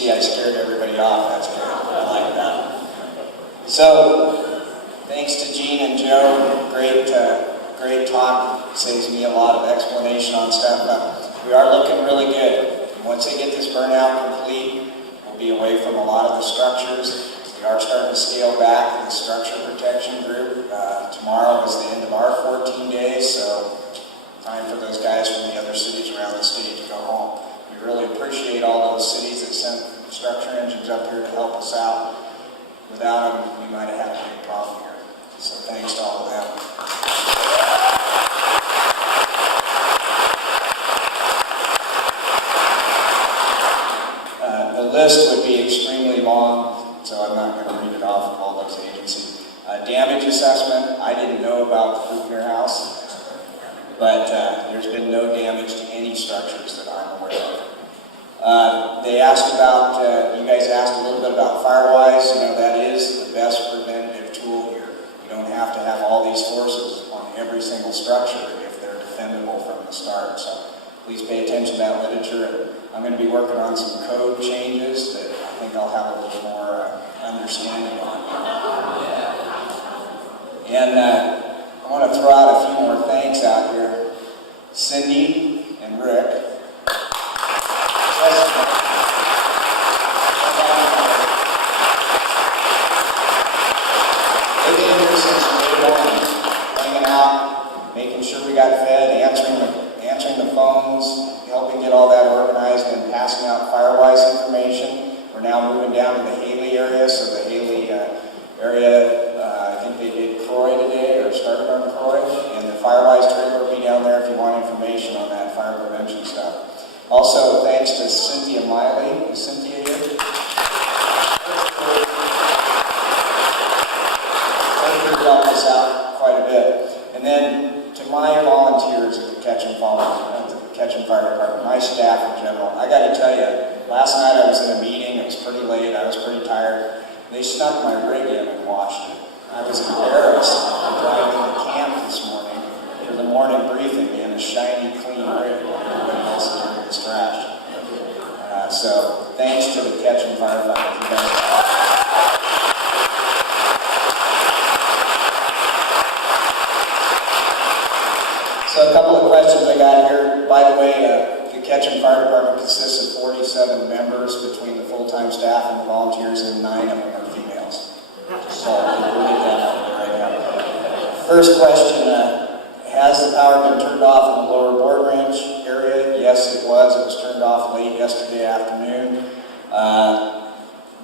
See, I scared everybody off. That's good. I like that. So, thanks to Gene and Joe. Great talk. Saves me a lot of explanation on stuff. But we are looking really good. And once they get this burnout complete, we'll be away from a lot of the structures. We are starting to scale back the structure protection group. Tomorrow is the end of our 14 days, so time for those guys from the other cities around the state to go home. We really appreciate all those cities that sent structure engines up here to help us out. Without them, we might have had a big problem here. So thanks to all of them. The list would be extremely long, so I'm not going to read it off of all those agencies. Damage assessment, I didn't know about the Fruitmere House, but there's been no damage to any structures that I'm aware of. They asked about, you guys asked a little bit about Firewise. You know, that is the best preventative tool here. You don't have to have all these forces on every single structure if they're defendable from the start. So please pay attention to that literature. I'm going to be working on some code changes that I think I'll have a little more understanding on. And I want to throw out a few more thanks out here. Cindy and Rick. They've been here since day one, hanging out, making sure we got fed, answering the phones, helping get all that organized, and passing out Firewise information. We're now moving down to the Haley area, so the Haley area, I think they did Croy today, or started on Croy, and the Firewise trailer will be down there if you want information on that fire prevention stuff. Also, thanks to Cynthia Miley. Is Cynthia here? She helped us out quite a bit. And then to my volunteers at the Ketchum Fire Department, my staff in general, I got to tell you, last night I was in a meeting. It was pretty late. I was pretty tired. They snuck my rig in and washed it. I was embarrassed to drive into camp this morning for the morning briefing in a shiny, clean rig while everybody else is doing this trash. So thanks to the Ketchum firefighters. You guys. So a couple of questions I got here. By the way, the Ketchum Fire Department consists of 47 members between the full-time staff and the volunteers, and 9 of them are females. So we'll get that out there right now. First question, has the power been turned off in the lower board ranch area? Yes, it was. It was turned off late yesterday afternoon.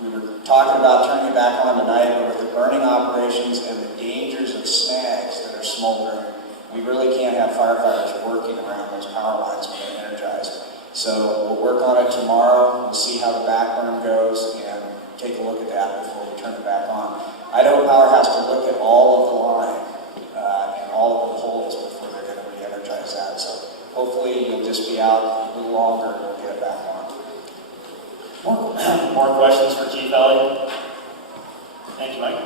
We were talking about turning it back on tonight, but with the burning operations and the dangers of snags that are smoldering, we really can't have firefighters working around those power lines when they're energized. So we'll work on it tomorrow. We'll see how the backburn goes and take a look at that before we turn it back on. Idaho Power has to look at all of the line and all of the poles before they're going to re-energize that. So hopefully you'll just be out a little longer and we'll get it back on. More questions for Chief Elle? Thank you, Mike.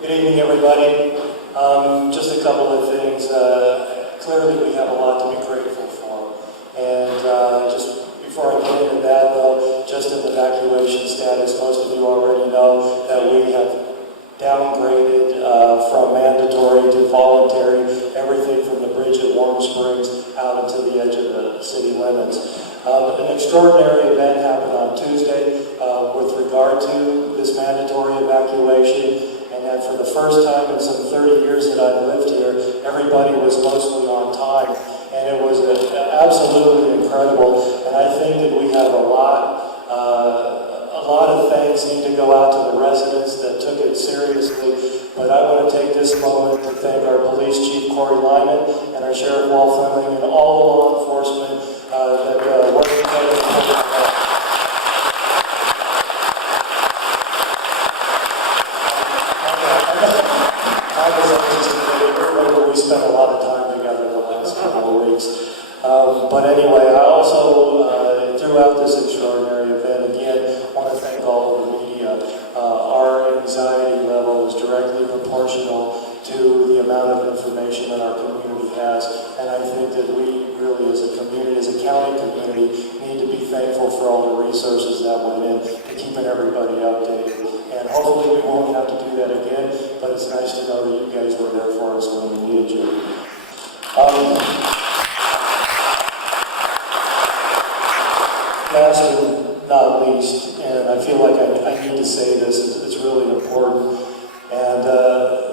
Good evening, everybody. Just a couple of things. Clearly, we have a lot to be grateful for. And just before I get into that, though, just in evacuation status, most of you already know that we have downgraded from mandatory to voluntary, everything from the bridge at Warm Springs out into the edge of the city limits. An extraordinary event happened on Tuesday with regard to this mandatory evacuation. And that for the first time in some 30 years that I've lived here, everybody was mostly on time. And it was absolutely incredible. And I think that we have a lot of thanks need to go out to the residents that took it seriously. But I want to take this moment to thank our Police Chief Corey Lyman and our Sheriff Walt Fleming and all the law enforcement that worked together. We spent a lot of time together the last couple of weeks. But anyway, I also, throughout this extraordinary event, again, want to thank all of the media. Our anxiety level is directly proportional to the amount of information that our community has. And I think that we really, as a community, as a county community, resources that went in to keeping everybody updated. And hopefully we won't have to do that again, but it's nice to know that you guys were there for us when we needed you. Last but not least, and I feel like I need to say this, it's really important, and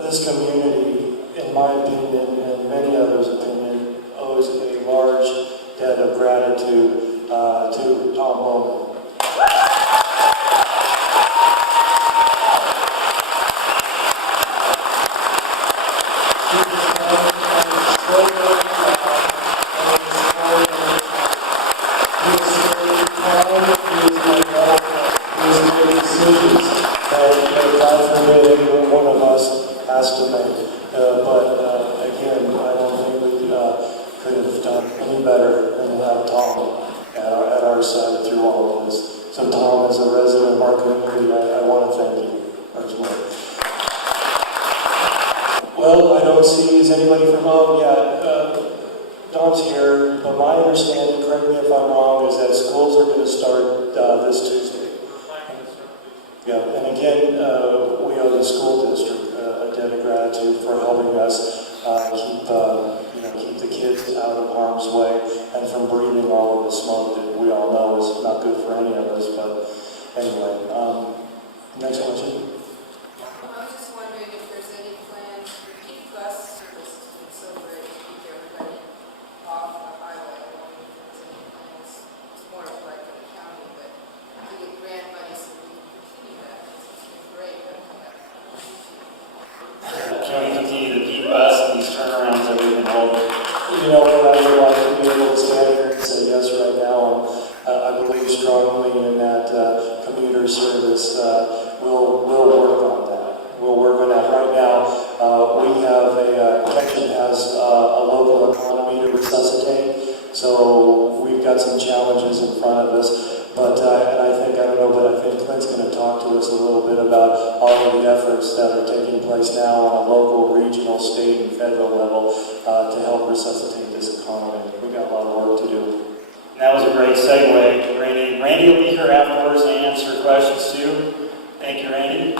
this community, in my opinion, and many others' opinion, owes a large debt of gratitude to Tom Bowman. Well, I don't see, is anybody from home? Dawn's here, but my understanding, correct me if I'm wrong, is that schools are going to start this Tuesday. Yeah, and again, we owe the school district a debt of gratitude for helping us keep the kids out of harm's way and from breathing all of the smoke that we all know is not good for any of us. But anyway, next question. I'm just wondering if there's any plans for keep bus services. It's so great to keep everybody off the highway. I wonder if there's any plans. It's more of like an county, but to get grant money so we can continue that. It's been great. Can we continue to keep us in these turnarounds that we've been holding? You know what, I would like to be able to stand here and say yes right now. I believe strongly in that commuter service. We'll work on that. We'll work on that. Right now, we have Ketchum has a local economy to resuscitate, so we've got some challenges in front of us. But I think Clint's going to talk to us a little bit about all of the efforts that are taking place now on a local, regional, state, and federal level to help resuscitate this economy. We've got a lot of work to do. That was a great segue, Randy. Randy will be here afterwards to answer questions too. Thank you, Randy.